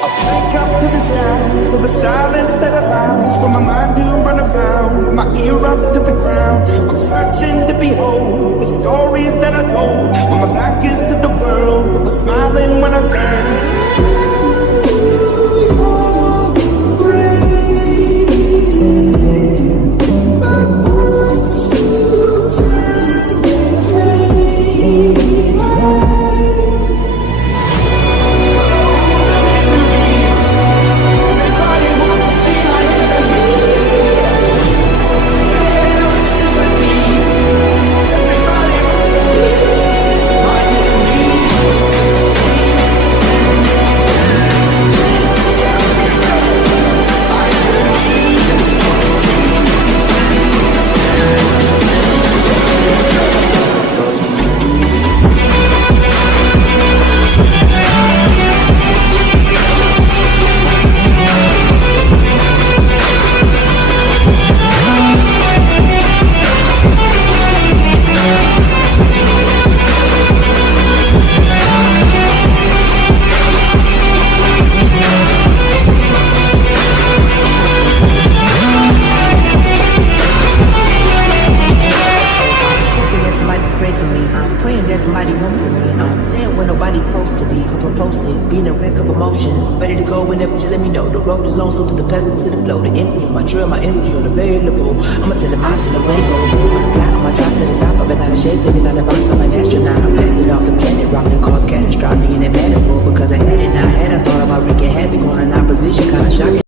I wake up to the sounds of the silence that allows for my mind to run around, with my ear up to the ground. I'm searching to behold the stories that I told when my back is to the world that was smiling when I turned. Somebody want for me. Staying where nobody supposed to be. I'm proposed to being a wreck of emotions. Ready to go whenever you let me know. The road is long, so to the pedal to the flow. The energy of my drill, my energy unavailable. I'ma tell him I see the way go. I'ma drop to the top. I've been out of shape, living out of box. I'm an astronaut. I'm blasting off the planet, rocking cause catastrophe. And it matters more because I had it. Now I had a thought about wreaking havoc on an opposition, kinda shocking.